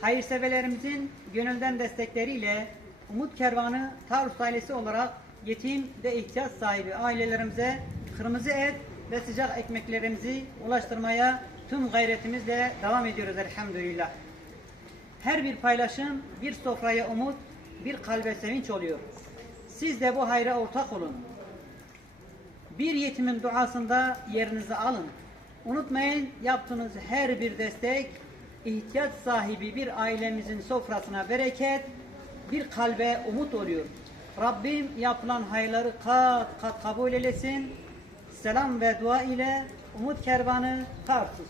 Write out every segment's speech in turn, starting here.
Hayırseverlerimizin gönülden destekleriyle Umut Kervanı Tarsus ailesi olarak yetim ve ihtiyaç sahibi ailelerimize kırmızı et ve sıcak ekmeklerimizi ulaştırmaya tüm gayretimizle devam ediyoruz elhamdülillah. Her bir paylaşım bir sofraya umut, bir kalbe sevinç oluyor. Siz de bu hayra ortak olun. Bir yetimin duasında yerinizi alın. Unutmayın, yaptığınız her bir destek ihtiyaç sahibi bir ailemizin sofrasına bereket, bir kalbe umut oluyor. Rabbim yapılan hayırları kat kat kabul eylesin. Selam ve dua ile Umut Kervanı Tarsus.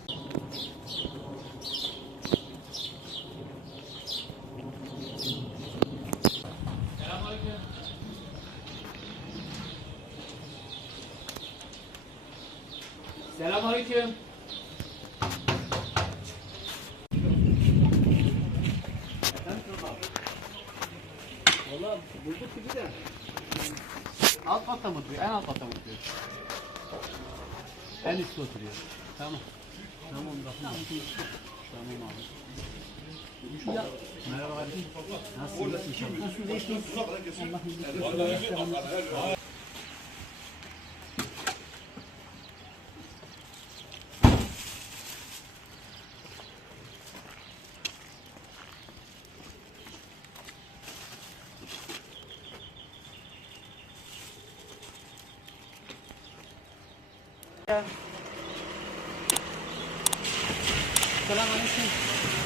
Selamünaleyküm. Valla bulduk gibi de. Alt katta mı oturuyor? En alt katta mı oturuyor? En üstte oturuyor. Tamam. Tamam tamam. Tamam abi. Merhaba kardeşim. Nasılsınız? Nasılsınız? İyisiniz? Allah iyilik. Selamünaleyküm.